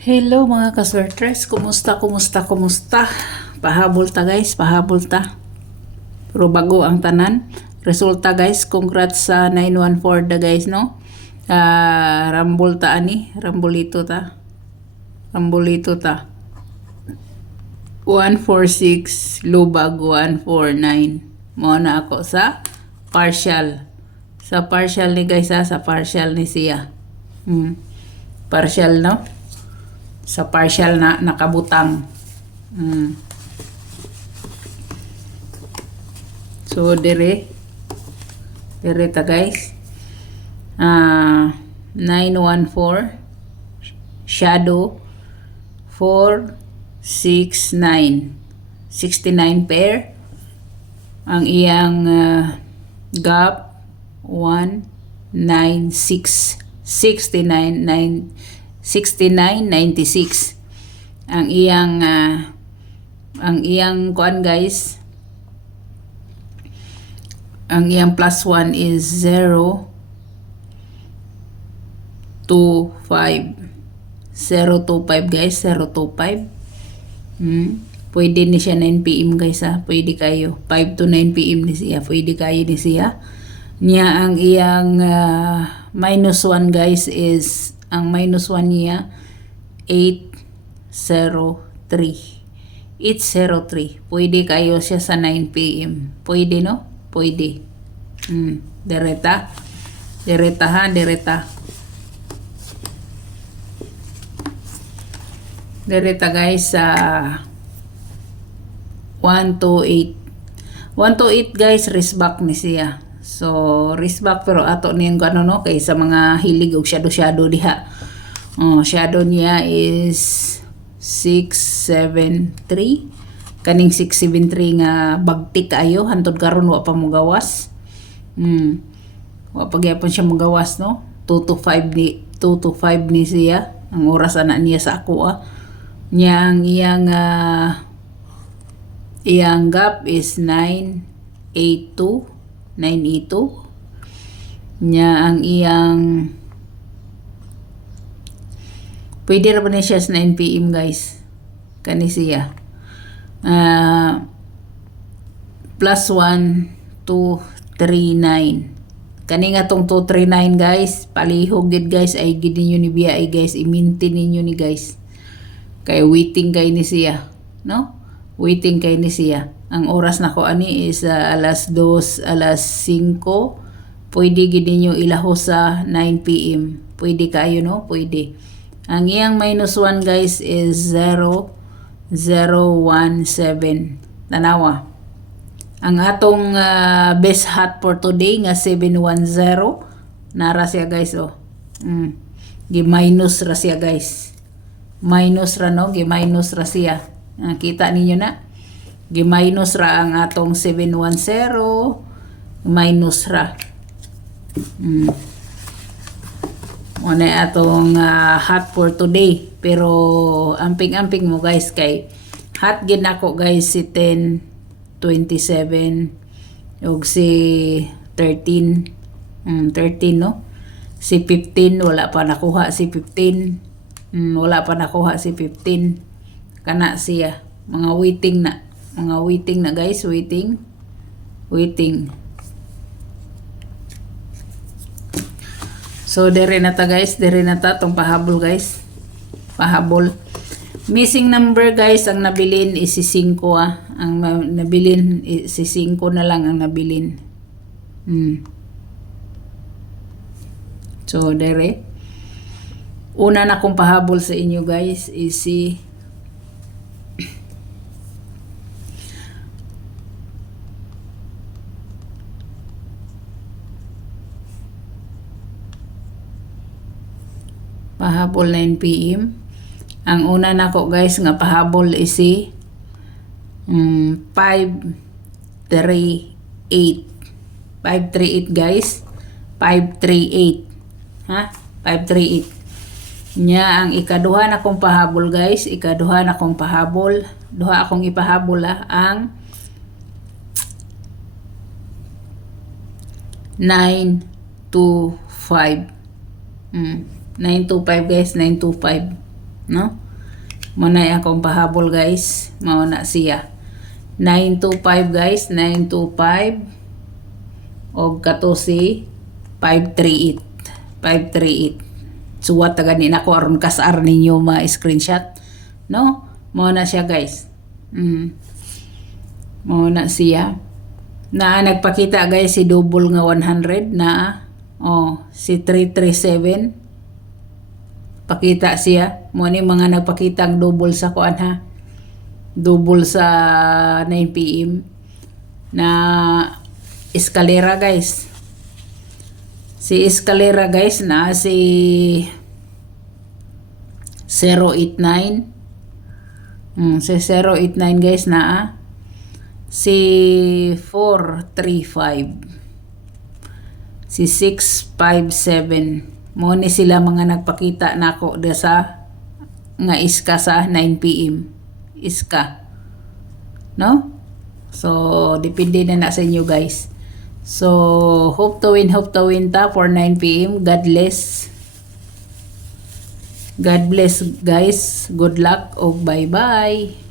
Hello mga kaswertres, kumusta? Pahabol ta guys, pahabol ta. Pero bago ang tanan, resulta guys, congrats sa 914 da guys no. Rambol ta ani, rambolito ta. 146 lubag 149. Mo na ako sa partial. Sa partial ni guys sa partial ni siya. Partial no? Sa partial na nakabutang. So dire ta guys. 914 shadow 4 6 9 69 pair. Ang iyang gap 1 9 6 69 9 69.96 ang iyang kuan guys, ang iyang plus 1 is 0 2 5 025 guys, 025. Pwede ni siya 9 PM guys pwede kayo 5 to 9 PM ni siya, pwede kayo ni siya niya. Ang iyang minus 1 guys is, ang minus 1 niya 803. Pwede kayo siya sa 9 PM. Pwede no? Pwede. Direta ha, direta. Direta guys sa 128. 128 guys, risk back ni siya. So, risk back pero ato niyang ano no, kay sa mga hilig og shadow diha. Shadow niya is 673. Kaning 673 nga bagtik kayo hantod karon wa pa mo gawas. Wa pa gyapon siya magawas no. 2 to 5 ni siya. Ang oras ana niya sa ako Nya ang iyang gap is 982. Nya ang iyang pwede ra ba na siya sa 9 PM guys, kani siya plus 1 239. Kani nga tong 239 guys, palihog gid guys, ay gid ninyo ni biya ay guys, i-maintain ninyo ni guys, kay waiting kay ni siya no, waiting kay ni siya. Ang oras na ko ani is alas 2, alas 5. Pwede gid ninyo ilaho sa 9 PM. Pwede kayo no, pwede. Ang iyang minus 1 guys is 0017. Tanawa. Ang atong best hat for today nga 710 nara siya guys gi minus ra siya guys. Minus ra no, gi minus ra siya. Kita ninyo na. Gi-minus ra ang atong 710, minus ra. Muna atong hot for today. Pero amping-amping mo guys, kay hot gid nako guys si 10:27 ug si 13 no. Si 15 wala pa nakuha si 15. Wala pa nakuha si 15. Kana siya. Mga waiting na guys, waiting. So dire na ta guys, dire na ta tong pahabol guys. Pahabol. Missing number guys, ang nabilin is si 5 Ang nabilin si 5 na lang ang nabilin. So dire. Una na kong pahabol sa inyo guys is si pahabol 9 PM. Ang una nako guys nga pahabol is si 538. 538 guys. 538. Ha? 538. Nya ang ikaduha na kong pahabol guys, ikaduha na kong pahabol. Duha akong ipahabol ang 925. 925 guys, 925. no? Muna akong pahabol guys, mao na siya. 925 guys, 925 og 14 538 538. Suwat ta gani nako aron kasar ninyo ma-screenshot, no? Mao na siya guys. Mao na siya. Na nagpakita guys si double nga 100 na si 337 pakita siya. Mo ni mga nagpakita ang double sa kuan ha. Double sa 9 PM na eskalera guys. Si eskalera guys na si 089. Si 089 guys na si 435. Si 657. Mo ni sila mga nagpakita nako da sa nga iska sa 9 PM. Iska. No? So, depende na sa inyo guys. So, hope to win ta for 9 PM. God bless. God bless guys. Good luck o bye-bye.